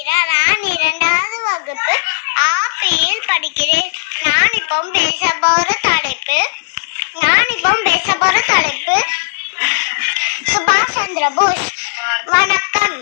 மீரா. நான் 2வது வகுப்பு ஆபியில் படிக்கிறேன். நான் இப்போ பேச போற தலைப்பு சுபாஷ் சந்திர போஸ். வணக்கம்.